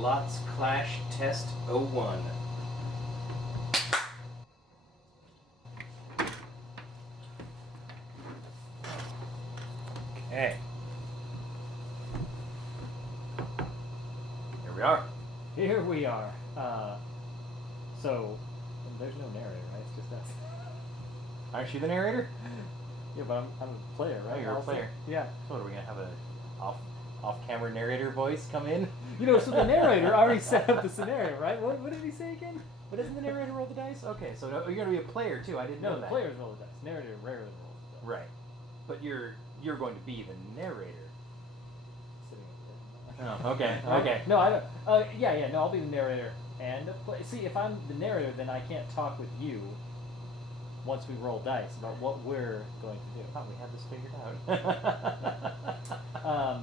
Lots Clash Test 01. Okay. Here we are. Here we are. So, there's no narrator, right? It's just us. Aren't you the narrator? Yeah, but I'm a player, right? Oh, you're a Also? player. Yeah. So what, are we going to have a off-camera narrator voice come in? You know, so the narrator already set up the scenario, right? What did he say again? But doesn't the narrator roll the dice? Okay, so you're going to be a player too. I didn't know No, the that. players roll the dice. Narrator rarely rolls the dice. Right. But you're going to be the narrator. Sitting over there. Oh, okay. Okay. No, I don't. Yeah. No, I'll be the narrator and a play. See, if I'm the narrator, then I can't talk with you once we roll dice about what we're going to do. I thought we had this figured out.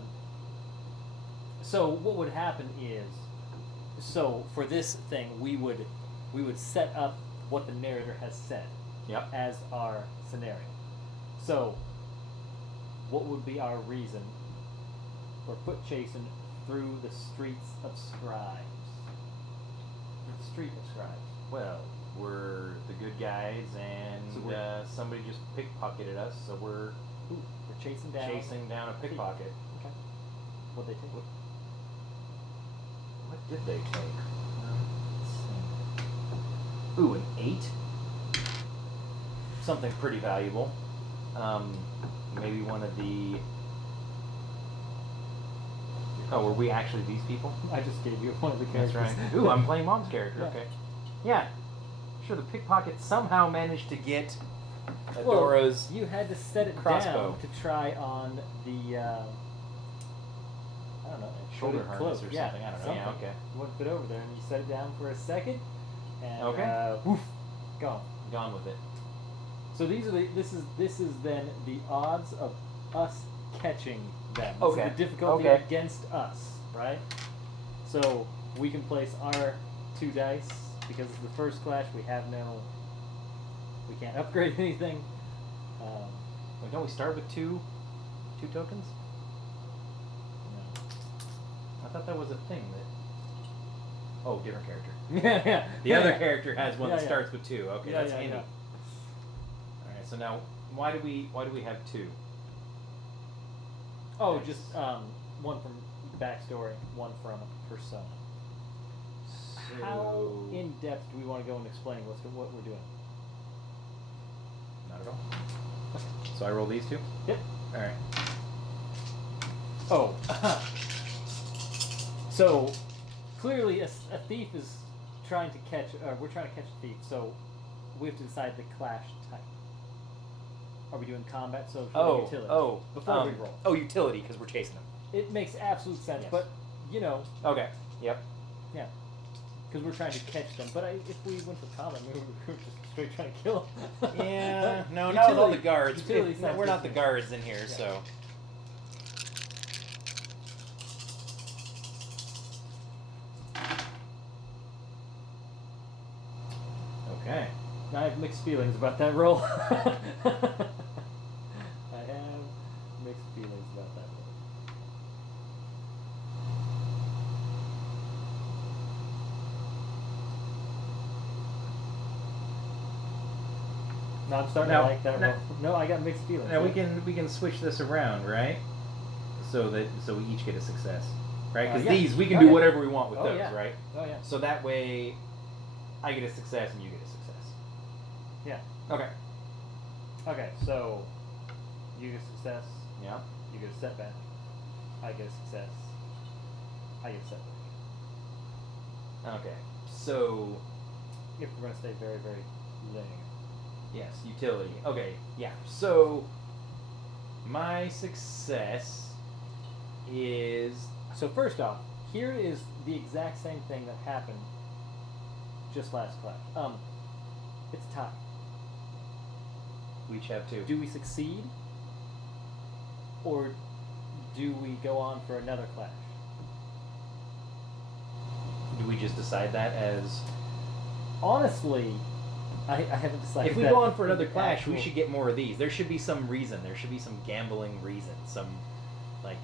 So what would happen is, so for this thing, we would set up what the narrator has said Yep. as our scenario. So what would be our reason for put Chasen through the streets of Scribes? The street of Scribes. Well, we're the good guys, and So somebody just pickpocketed us, so we're chasing down. chasing down a pickpocket. Okay. What'd they take? What did they take? Let's see. Ooh, an 8. Something pretty valuable. Maybe one of the. Oh, were we actually these people? I just gave you one of the That's characters. right. Ooh, I'm playing Mom's character. Yeah. Okay. Yeah. Sure, the pickpocket somehow managed to get Well, Adora's. you had to set it crossbow. down to try on the, I don't know, Shoulder hooded harness cloak. or something. I don't know. Yeah, okay. You want to put over there, and you set it down for a second, and Okay. woof, gone. Gone with it. So these are this is then the odds of us catching them. This Okay. is the difficulty Okay. against us, right? So we can place our 2 dice because it's the first clash. We can't upgrade anything. Wait, don't we start with two tokens? No. I thought that was a thing that. Oh, different character. Yeah. The other character has one Yeah, that yeah. starts with 2. Okay, Yeah, that's yeah, handy. yeah. All right, so now why do we have 2? Oh, just one from backstory, one from persona. How in depth do we want to go in explaining what we're doing? Not at all. Okay. So I roll these 2. Yep. All right. Oh. So clearly a thief is trying to catch. We're trying to catch a thief. So we have to decide the clash type. Are we doing combat, social, or utility? Before we roll. Oh, utility, because we're chasing them. It makes absolute sense, Yes. but you know, Okay. Yep. yeah, because we're trying to catch them. But if we went for combat, we were just straight trying to kill them. Yeah. No, not with all the guards. Utility No, sounds we're good not to the me. guards in here, Yeah. so. Okay. I have mixed feelings about that roll. I have mixed feelings about that roll. No, I'm starting Now- to like that now- roll. No, I got mixed feelings. Now we Yeah. can switch this around, right? So we each get a success, right? Because yeah. these we can Oh, do yeah. whatever we want with Oh, those, yeah. right? Oh yeah. So that way, I get a success and you get a success. Yeah. Okay. Okay, so you get a success. Yeah. You get a setback. I get a success. I get a setback. Okay. So If we're gonna stay very, very linear. yes, utility. Okay. Yeah. So my success is So first off, here is the exact same thing that happened just last class. It's a tie. we each have 2. Do we succeed, or do we go on for another clash? Do we just decide that as Honestly, I haven't decided. if we that go on for in another the clash, actual- we should get more of these. There should be some reason. There should be some gambling reason. Some like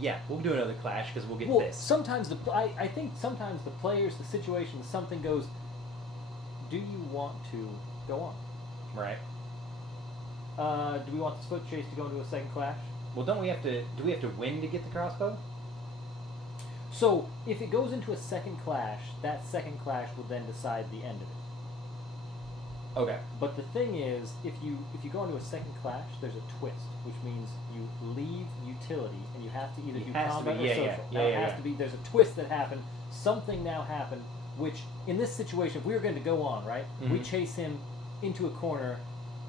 Yeah, we'll do another clash because we'll get Well, this. sometimes I think sometimes the players, the situation, something goes. Do you want to go on? Right. Do we want this foot chase to go into a second clash? Well, don't we have to? Do we have to win to get the crossbow? So if it goes into a second clash, that second clash will then decide the end of it. Okay. But the thing is, if you go into a second clash, there's a twist, which means you leave utility and you have to either It do has to combat be, or yeah, social. yeah, Now yeah, it yeah, has yeah. to be. There's a twist that happened. Something now happened, which in this situation, if we were going to go on, right? We Mhm. chase him into a corner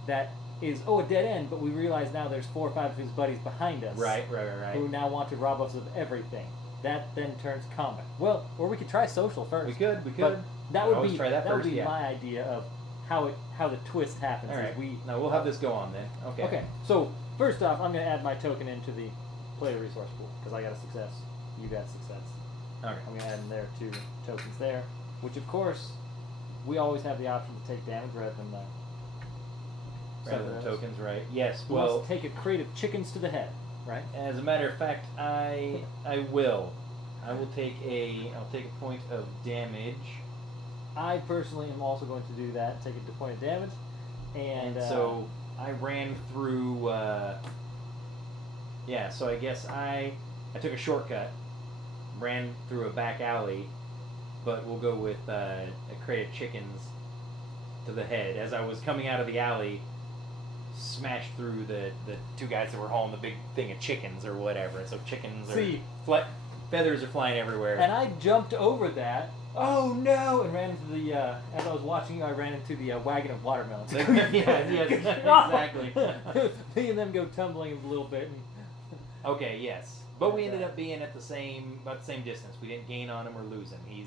that is a dead end, but we realize now there's 4 or 5 of his buddies behind us, Right. who now want to rob us of everything. That then turns combat. Well, or we could try social first. We could. But that would always be try that would first, be yeah. my idea of how the twist happens. All is right. we No, we'll have this go on then. Okay. Okay. So first off, I'm going to add my token into the player resource pool because I got a success. You got a success. Okay. I'm going to add in there 2 tokens there, which of course we always have the option to take damage rather than Rather than something else. tokens, right? Yes. Who Well, wants to take a crate of chickens to the head, right? as a matter of fact, I will. I'll take a point of damage. I personally am also going to do that. Take a point of damage, and so I ran through. Yeah, so I guess I took a shortcut, ran through a back alley, but we'll go with a crate of chickens to the head. As I was coming out of the alley, smashed through the 2 guys that were hauling the big thing of chickens or whatever. So chickens See. feathers are flying everywhere. And I jumped over that. Oh no! And ran into the. As I was watching you, I ran into the wagon of watermelons. yes, exactly. Me and them go tumbling a little bit. And Okay, yes, but we ended up being at about the same distance. We didn't gain on him or lose him. We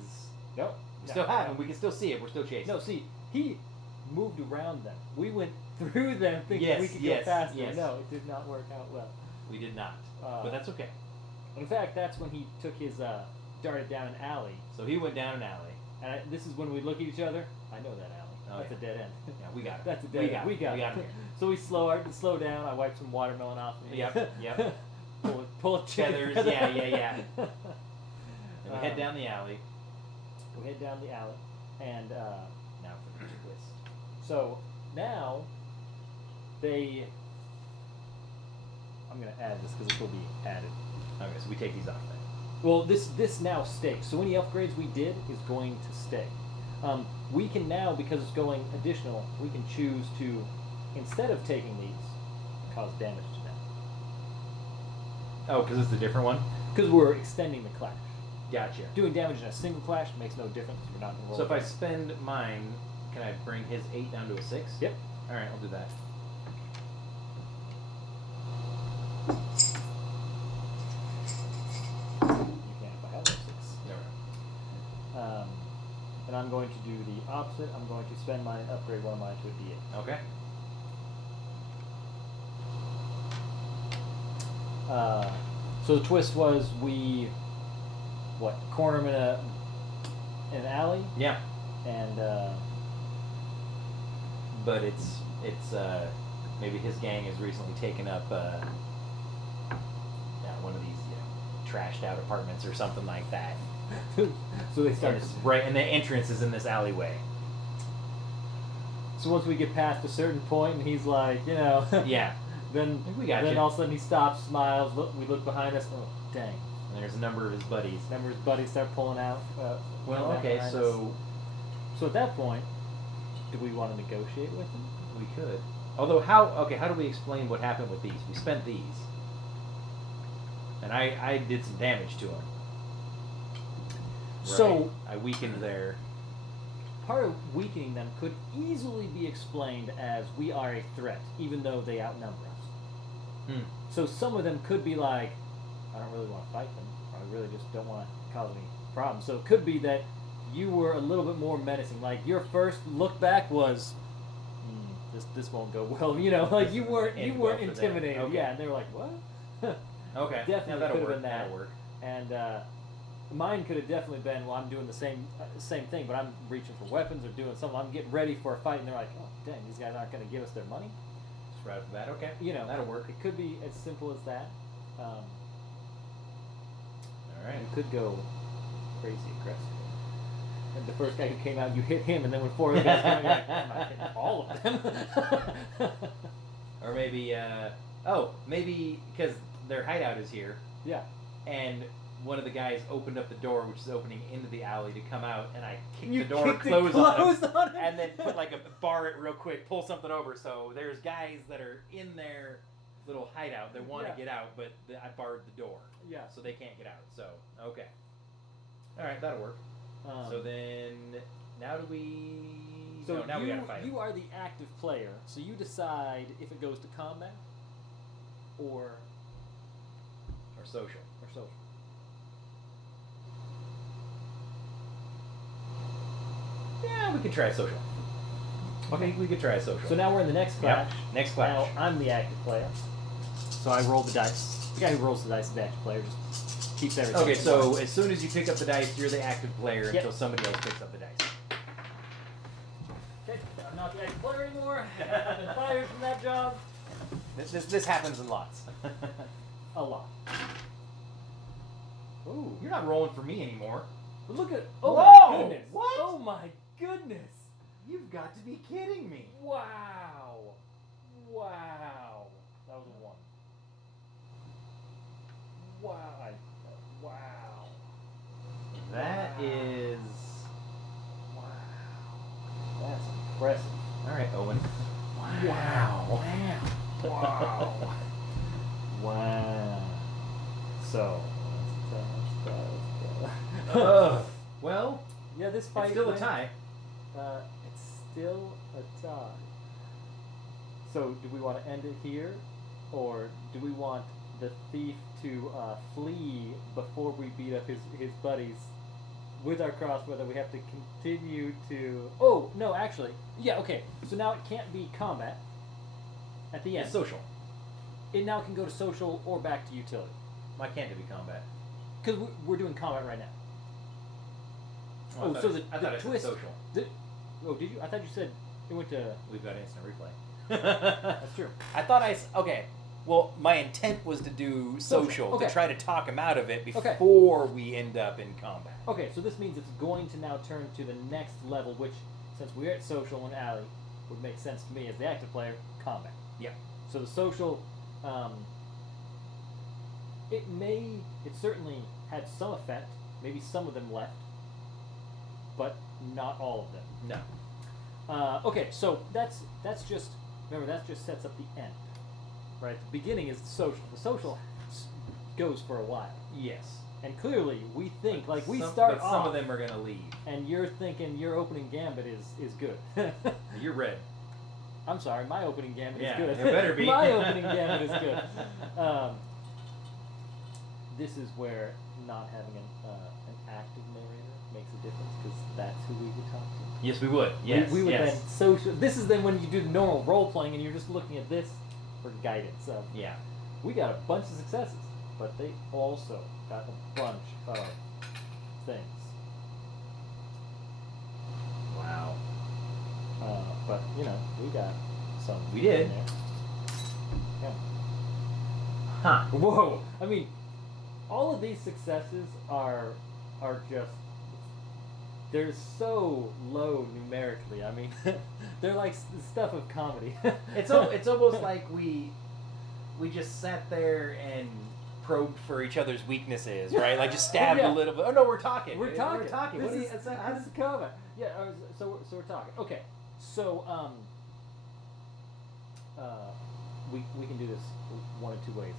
still have him. We can still see it. We're still chasing. No, see, he moved around them. We went through them thinking Yes, we could yes, go faster. yes. No, it did not work out well. We did not, Uh, but that's okay. In fact, that's when he took his darted down an alley. So he went down an alley. And this is when we look at each other. I know that alley. Oh, That's yeah. a dead end. Yeah, we got it. That's a dead We end. got We it. got We it. got it here. So we slow down. I wipe some watermelon off of me. Yep. pull a chicken Feathers, feather. yeah. And we head down the alley. We head down the alley, and Now for the twist. so now they. I'm gonna add this because this will be added. Okay, so we take these off then. Well, this now stays. So any upgrades we did is going to stay. We can now, because it's going additional, we can choose to, instead of taking these, cause damage to them. Oh, because it's a different one? Because we're extending the clash. Gotcha. Doing damage in a single clash makes no difference. We're not going to roll. So if I dice. spend mine, can I bring his 8 down to a 6? Yep. Alright, I'll do that. You can if I have those 6. And I'm going to do the opposite. I'm going to spend mine, upgrade one of mine to a D8. Okay. So the twist was we, corner him in an alley, Yeah. and But it's maybe his gang has recently taken up one of these trashed out apartments or something like that. so they And start. it's right, and the entrance is in this alleyway. So once we get past a certain point, and he's like, Yeah. then We got then you. all of a sudden he stops, smiles. We look behind us. Oh, dang! And there's a number of his buddies. Remember his buddies start pulling out. Well, pulling out okay, behind us. So at that point, do we want to negotiate with him? we could. Although how do we explain what happened with these? We spent these. And I did some damage to him. So- Right? I weakened their Part of weakening them could easily be explained as we are a threat, even though they outnumber us. So some of them could be like, I don't really want to fight them, or I really just don't want to cause any problems. So it could be that you were a little bit more menacing. Like your first look back was, this won't go well. Like you weren't End well for them. intimidated. Okay. Yeah, and they were like, what? Okay. Definitely Yeah, that'll could have work. been that. That'll work. And mine could have definitely been, well, I'm doing the same thing, but I'm reaching for weapons or doing something. I'm getting ready for a fight, and they're like, oh, dang, these guys aren't going to give us their money. Just right off the bat. Okay. You know, That'll work. It could be as simple as that. All right. You could go crazy aggressive. And the first guy who came out, you hit him, and then when 4 other guys came out, you're like, I'm not hitting all of them. Or maybe, maybe because their hideout is here, Yeah. and one of the guys opened up the door, which is opening into the alley, to come out, and I kicked You the door kicked it closed on closed him, on him? and then put like a bar it real quick, pull something over. So there's guys that are in their little hideout that want to Yeah. get out, but I barred the door, Yeah. so they can't get out. So okay, all right, that'll work. So then, now do we? So no, now we gotta fight. you are the active player, so you decide if it goes to combat or Or social. social. Yeah, we could try social. Okay. We could try social. So now we're in the next clash. Yep, next clash. Now I'm the active player. So I roll the dice. The guy who rolls the dice is the active player. Just keeps everything. Okay, in so line. as soon as you pick up the dice, you're the active player Yep. until somebody else picks up the dice. Okay, I'm not the active player anymore. I've been fired from that job. This happens in lots. A lot. Ooh. You're not rolling for me anymore. But look at. Oh Whoa! my goodness. What? Oh my goodness. You've got to be kidding me. Wow. Wow. That was a 1. Wow. Wow. That Wow. is. Wow. That's impressive. All right, Owen. Wow. Wow. Wow. So. Well, Yeah, this fight. it's still a went- tie. It's still a tie. So, do we want to end it here, or do we want the thief to flee before we beat up his buddies with our crossbow? That we have to continue to. Oh no, actually, yeah, okay. So now it can't be combat. At the end, It's social. it now can go to social or back to utility. Why can't it be combat? Because we're doing combat right now. Oh, I Oh, thought so it- I the thought it said twist. social. Oh, did you? I thought you said it went to. We've got instant replay. That's true. I thought okay. Well, my intent was to do social Okay. to try to talk him out of it Okay. before we end up in combat. Okay, so this means it's going to now turn to the next level, which, since we're at social and alley, would make sense to me as the active player. Combat. Yeah. So the social, it certainly had some effect. Maybe some of them left, but not all of them. No. Okay, so that's just remember that just sets up the end, right? The beginning is the social. The social goes for a while, Yes. and clearly we think like we Some- start but off, some of them are gonna leave. and you're thinking your opening gambit is good. You're red. I'm sorry, my opening gambit Yeah, is good. it better be. My opening gambit is good. This is where not having an active narrator makes a difference because that's who we would talk to. Yes, we would. Yes. we would yes. then social. This is then when you do the normal role playing and you're just looking at this for guidance. Yeah. We got a bunch of successes, but they also got a bunch of things. Wow. But you know, we got some. We did. in there. Yeah. Huh. Whoa! I mean, all of these successes are just they're so low numerically. I mean, they're like stuff of comedy. It's almost like we just sat there and probed for each other's weaknesses, right? Like just stabbed Yeah. a little bit. Oh no, we're talking. We're talking. We're talking. This What do you, is, it's not- how this does- is comedy. Yeah. So we're talking. Okay. So we can do this one of two ways.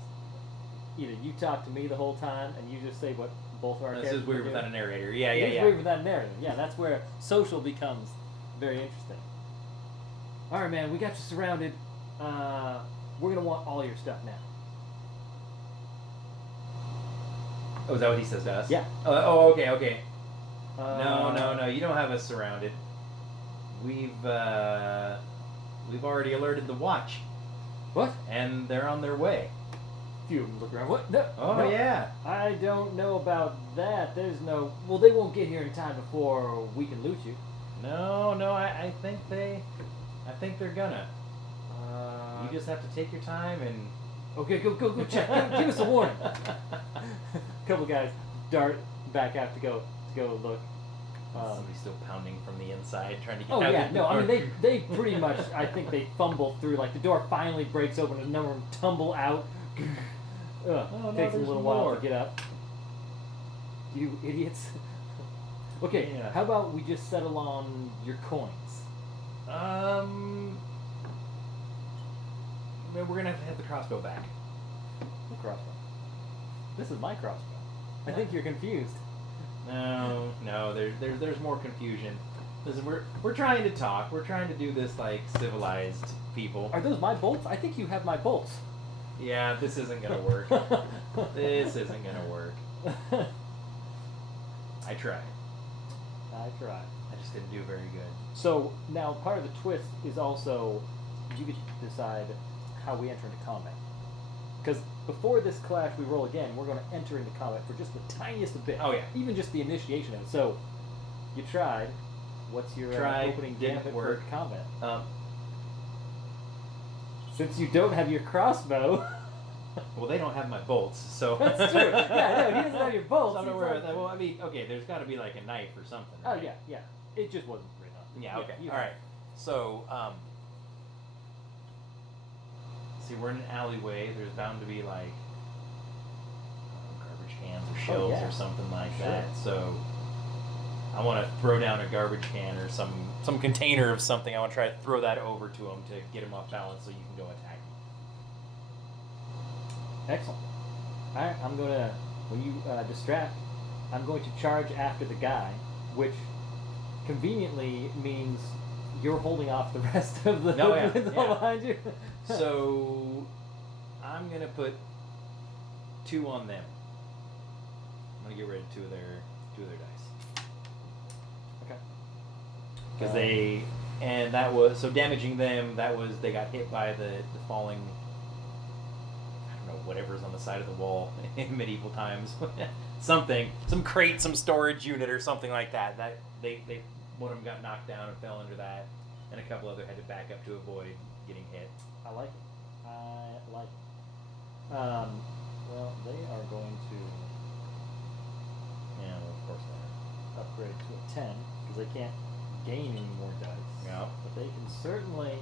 Either you talk to me the whole time and you just say what both of our This characters is weird are doing. without a narrator. Yeah, It yeah, is yeah. weird without a narrative. Yeah, that's where social becomes very interesting. All right, man, we got you surrounded. We're gonna want all your stuff now. Oh, is that what he says to us? Yeah. Okay, okay. No. You don't have us surrounded. We've already alerted the watch, What? and they're on their way. Few of them look around. What? No. Oh no. yeah. I don't know about that. There's no. Well, they won't get here in time before we can loot you. No. I think they're gonna. You just have to take your time and. Okay, go check. Give us a warning. Couple guys dart back out to go look. Somebody's still pounding from the inside, trying to get Oh out yeah, the no, door. I mean they pretty much. I think they fumble through. Like the door finally breaks open, and a number of them tumble out. Ugh, Oh, no, takes a there's little while more. to get up. You idiots. Okay, Yeah. how about we just settle on your coins? We're gonna have to have the crossbow back. The crossbow. This is my crossbow. I think you're confused. No, there's more confusion. Listen, we're trying to talk. We're trying to do this like civilized people. Are those my bolts? I think you have my bolts. Yeah, this isn't gonna work. This isn't gonna work. I tried. I tried. I just didn't do very good. So now part of the twist is also you get to decide how we enter into combat. Because before this clash we roll again, we're going to enter into combat for just the tiniest bit. Oh, yeah. Even just the initiation of it. So you tried. What's your Tried, opening didn't gambit work. for combat? Since Since you don't have your crossbow. well, they don't have my bolts, so That's true. Yeah, no, he doesn't have your bolts. So I'm He's not worried like- about that. Well, I mean, okay, there's got to be like a knife or something. Oh Right? yeah. It just wasn't written up. Yeah. Okay. you All have right. So, see, we're in an alleyway. There's bound to be like garbage cans or shelves yeah. or something like Sure. that. So, I want to throw down a garbage can or some container of something. I want to try to throw that over to him to get him off balance so you can go attack him. Excellent. Alright, I'm going to, when you distract, I'm going to charge after the guy, which conveniently means you're holding off the rest of the Oh, yeah, that's yeah. behind you. So, I'm gonna put 2 on them. I'm gonna get rid of 2 of their dice. Okay. Because that was, so damaging them, that was, they got hit by the falling, I don't know, whatever's on the side of the wall in medieval times. Something, some crate, some storage unit or something like that. That they one of them got knocked down and fell under that, and a couple other had to back up to avoid getting hit. I like it. I like it. Well, they are going to Yeah, well, of course they upgrade to a 10, because they can't gain any more dice. Yeah. But they can certainly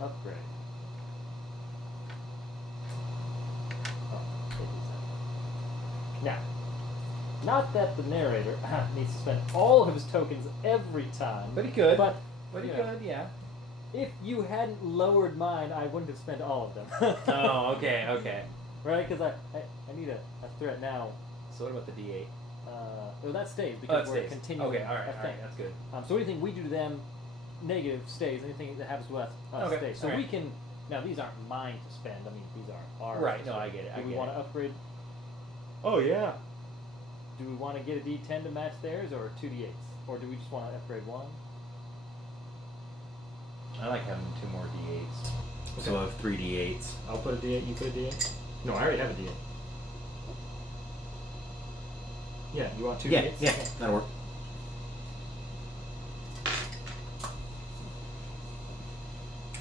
upgrade. Oh, they do that. Now, not that the narrator needs to spend all of his tokens every time. But he could. But But you you know, could, yeah. if you hadn't lowered mine, I wouldn't have spent all of them. Oh, okay. Right? Because I need a threat now. So what about the D8? Well, that stays Oh, because it we're stays. continuing Okay, all right, a thing. that's good. So anything we do to them, negative stays. Anything that happens with us Okay, stays. So all we right. can. Now these aren't mine to spend. I mean, these are ours. Right, to no, spend. I get it, Do I we get want it. to upgrade? Oh, yeah. Do we want to get a D10 to match theirs, or 2 D8s, or do we just want to upgrade one? I like having 2 more D8s. So Okay. I have 3 D8s. I'll put a D8. You put a D8. No, I already have a D8. Yeah, you want 2 D8s? that'll work.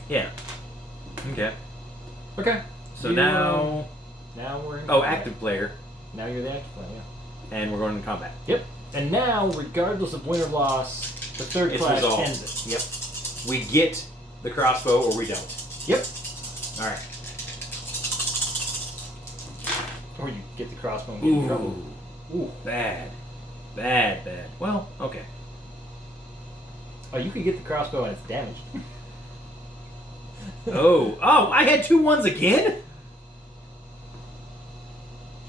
Yeah. Okay. Okay. So You, now, now we're in oh, combat. active player, Now you're the active player. Yeah. and we're going into combat. Yep. And now, regardless of win or loss, the third It's class resolved. ends it. Yep. We get the crossbow or we don't. Yep. All right. Or you get the crossbow and get in trouble. Ooh, bad. Bad. Well, okay. Oh, you could get the crossbow and it's damaged. Oh, I had 2 1s again?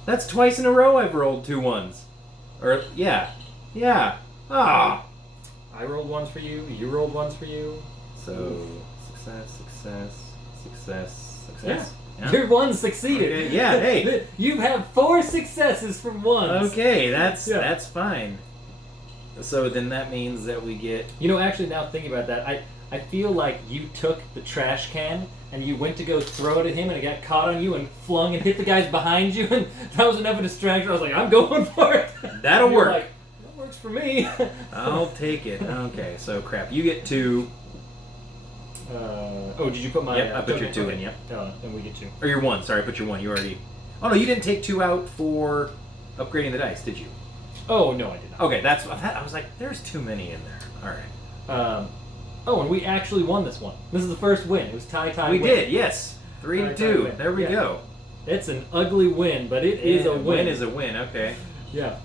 That's twice in a row I've rolled 2 1s. Or, yeah. Ah. I rolled ones for you. You rolled ones for you. So, success. Yeah. Your one succeeded. Okay, yeah, hey. You have 4 successes from ones. Okay, that's Yeah. that's fine. So then that means that we get... You know, actually, now thinking about that, I feel like you took the trash can and you went to go throw it at him and it got caught on you and flung and hit the guys behind you, and that was enough of a distraction. I was like, I'm going for it. That'll And you were work. Like, that works for me. I'll take it. Okay, so crap. You get 2. Oh, did you put my? Yep, I put your token? 2 in, yep. And we get 2. Or your 1. Sorry, I put your 1. You already... Oh, no, you didn't take 2 out for upgrading the dice, did you? Oh no, I did not. Okay, that's what I was like. There's too many in there. All right. Oh, and we actually won this one. This is the first win. It was tie. We win. did, yes. 3-2. win. There we Yeah. go. It's an ugly win, but it is a win. Win is a win. Okay. Yeah.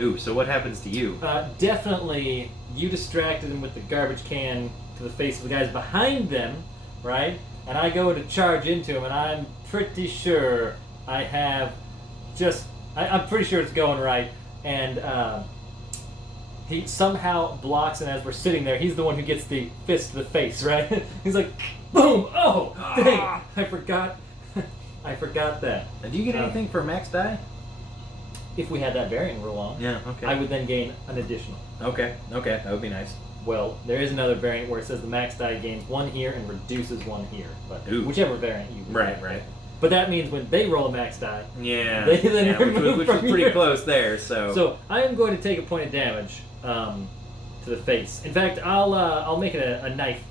Ooh. So what happens to you? Definitely, you distracted him with the garbage can to the face of the guys behind them, right? And I go to charge into him, and I'm pretty sure I have just. I'm pretty sure it's going right, and he somehow blocks, and as we're sitting there, he's the one who gets the fist to the face, right? He's like, boom! Oh, dang! I forgot. I forgot that. And do you get anything for max die? If we had that variant rule on, Yeah. Okay. I would then gain an additional. Okay. Okay. That would be nice. Well, there is another variant where it says the max die gains 1 here and reduces 1 here. But Ooh. whichever variant you Right. Right. But that means when they roll a max die, Yeah. They then yeah, remove which was from pretty here. close there. So. so I am going to take a point of damage to the face. In fact, I'll make it a knife,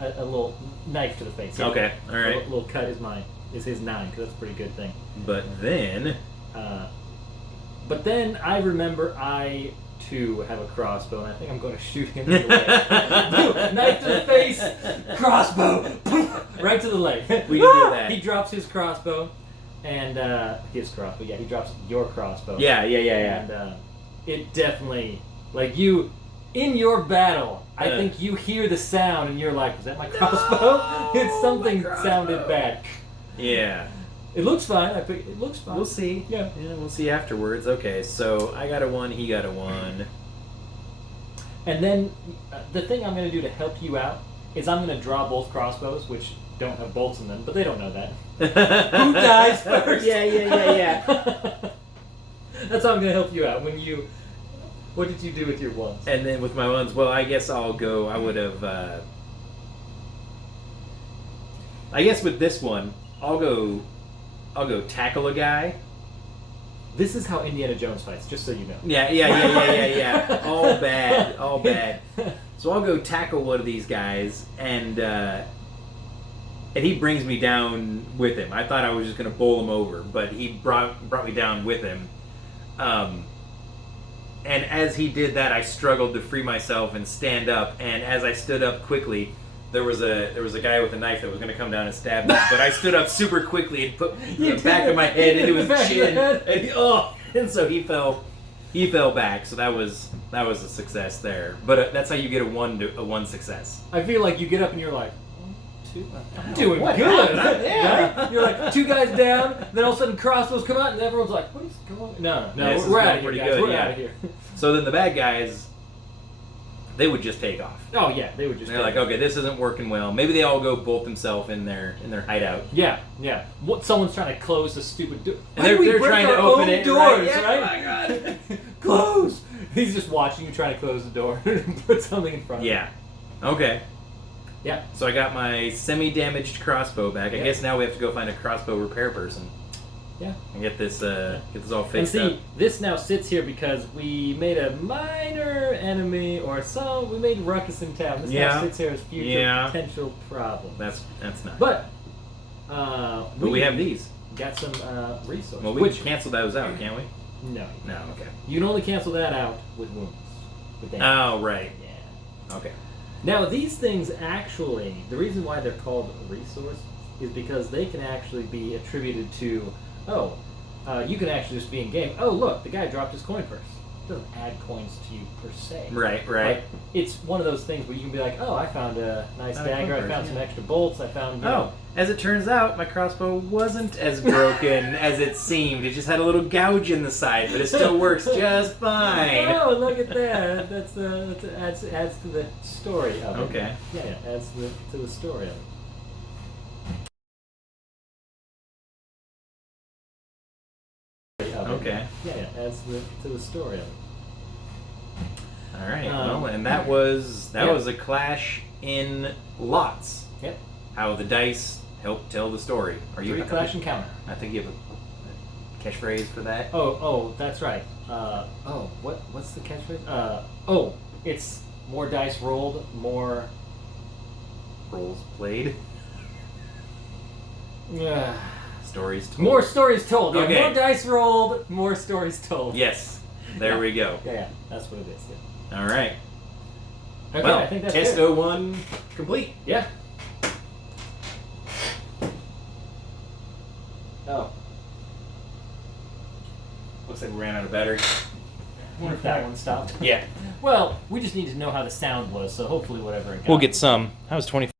a little knife to the face. Okay. All A right. little cut is his 9 because that's a pretty good thing. But then. But then I remember I too have a crossbow, and I think I'm going to shoot him in the leg. Knife to the face, crossbow, right to the leg. We can do that. He drops his crossbow, and his crossbow. Yeah, he drops your crossbow. Yeah. And it definitely, like you, in your battle, I Yeah. think you hear the sound, and you're like, "Was that my crossbow?" It's something my sounded crossbow. bad. Yeah. It looks fine. It looks fine. We'll see. Yeah. We'll see afterwards. Okay, so I got a 1, he got a 1. And then the thing I'm going to do to help you out is I'm going to draw both crossbows, which don't have bolts in them, but they don't know that. Who dies first? Yeah. That's how I'm going to help you out. What did you do with your ones? And then with my ones, well, I guess I'll go. I would have. I guess with this one, I'll go tackle a guy. This is how Indiana Jones fights, just so you know. Yeah. All bad. So I'll go tackle one of these guys, and he brings me down with him. I thought I was just gonna bowl him over, but he brought me down with him. And as he did that, I struggled to free myself and stand up. And as I stood up quickly, there was a guy with a knife that was going to come down and stab me. But I stood up super quickly and put the back of my head into his chin. And so he fell back. So that was a success there. But that's how you get a one success. I feel like you get up and you're like, 1, 2, I'm doing What good. happened? Yeah. Right? You're like 2 guys down, then all of a sudden crossbows come out, and everyone's like, what is going on? No, This is we're going out of here, pretty guys. good, We're yeah. out of here. So then the bad guys, they would just take off. Oh yeah, they would just. They're like, okay, this isn't working well. Maybe they all go bolt themselves in their hideout. Yeah. What? Someone's trying to close the stupid door. And they're trying to open it. Doors, Yeah, right? oh my God. Close. He's just watching you trying to close the door and put something in front of Yeah. Okay. Yeah. So I got my semi-damaged crossbow back. I Yeah. guess now we have to go find a crossbow repair person Yeah. and get this all And fixed see, up. this now sits here because we made a minor enemy, we made ruckus in town. This Yeah. now sits here as future Yeah. potential problems. That's nice. But we have these. got some resources. Well, we can cancel those out, can't we? No. No. Okay. You can only cancel that out with wounds. With damage. Oh right. Yeah. Okay. Now, these things actually, the reason why they're called resources is because they can actually be attributed to, you can actually just be in game. Oh, look, the guy dropped his coin purse. It doesn't add coins to you per se. Right. But it's one of those things where you can be like, oh, I found a nice Found a dagger, coin I purse, found yeah. some extra bolts, I found, you know, As it turns out, my crossbow wasn't as broken as it seemed. It just had a little gouge in the side, but it still works just fine. oh, look at that. That's adds to the story of it. Okay. Yeah, adds to the story of it. Okay. Yeah, adds to the story of it. All right. Um, Well, and that was yeah. a clash in lots. Yep. How the dice help tell the story. Are you 3 clash encounter. I think you have a catchphrase for that. Oh, that's right. What's the catchphrase? It's more dice rolled, more. Roles played. stories told. More stories told. Yeah, Okay. more dice rolled, more stories told. Yes. There Yeah. we go. Yeah, that's what it is. Yeah. All right. Okay, Well, I think that's test good. 01 complete. Yeah. Oh. Looks like we ran out of battery. I wonder if that one stopped. Yeah. Well, we just need to know how the sound was, so hopefully whatever it got. We'll get some. That was 20.